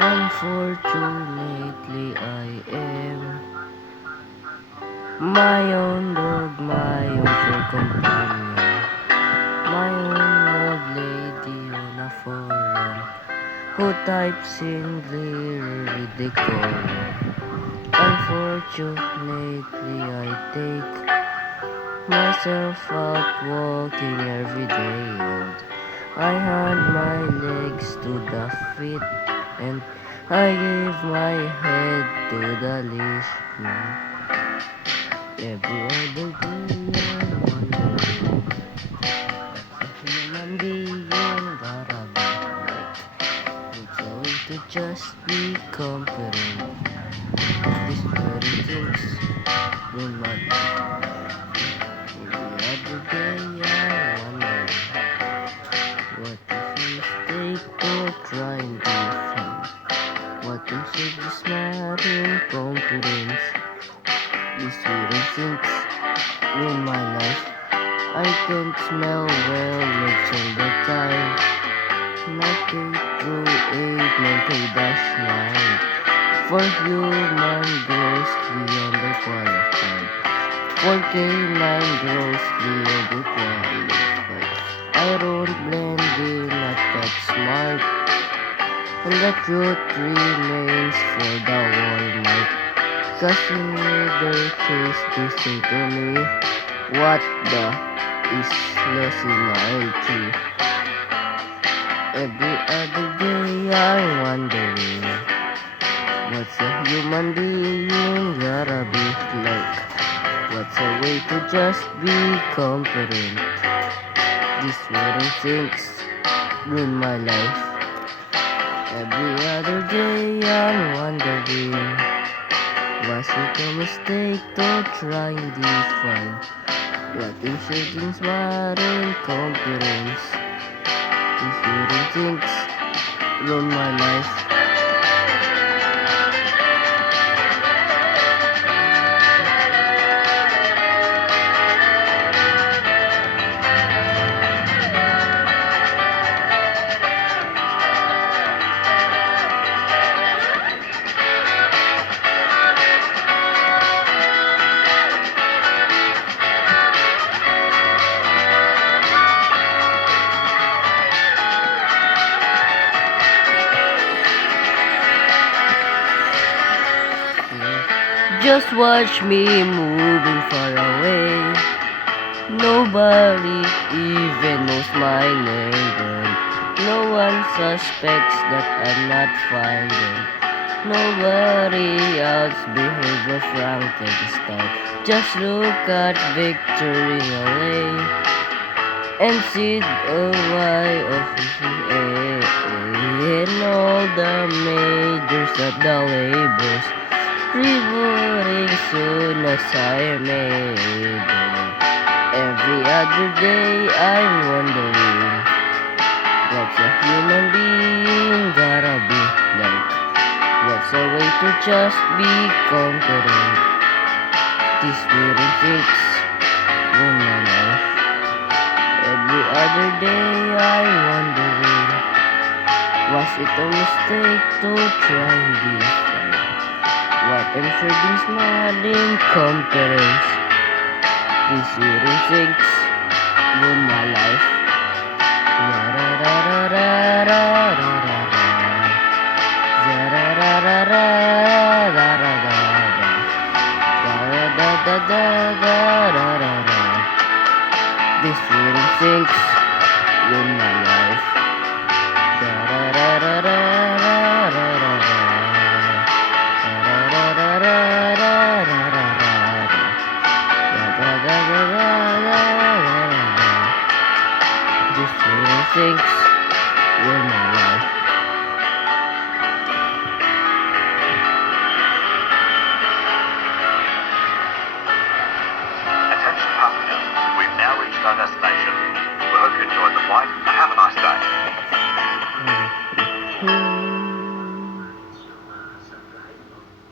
Unfortunately, I am my own dog, my own fur companion, my own old lady on a forum who types in clear decorum. Unfortunately, I take myself out walking every day, and I hand my legs to the feet, and I give my head to the leash. Every other day I wonder if a human being gotta be like, it's a way to just be competent. This very things in my life. Every other day I wonder, what if a mistake to try and be fun? What if it is not incompetence? These little things in my life. I can't smell well looks all the time. Not K through 8, no K-9. For human grossly underqualified. For K9 grossly overqualified. I don't blend in at that smart. And the truth remains for the Walmart. Cause in either case they say to me, what the is losing my key? Every other day I'm wondering, what's a human being gotta be like? What's a way to just be confident? These little things ruin my life. Every other day I'm wondering, was it a mistake to try and define what insurgents smart incompetence? These little things ruin my life. Just watch me moving far away. Nobody even knows my name, and no one suspects that I'm not finding. Nobody else behaves Frankenstein. Just look at Victory LA and see the why of A and all the majors at the labels. Rebooting soon as I made it. Every other day I'm wondering, what's a human being gotta be like? What's a way to just be confident? These little things ruin my life. Every other day I'm wondering, was it a mistake to try and be fine? What I'm sure these not incompetence. These little things ruin my life. These little things ruin my life. These little things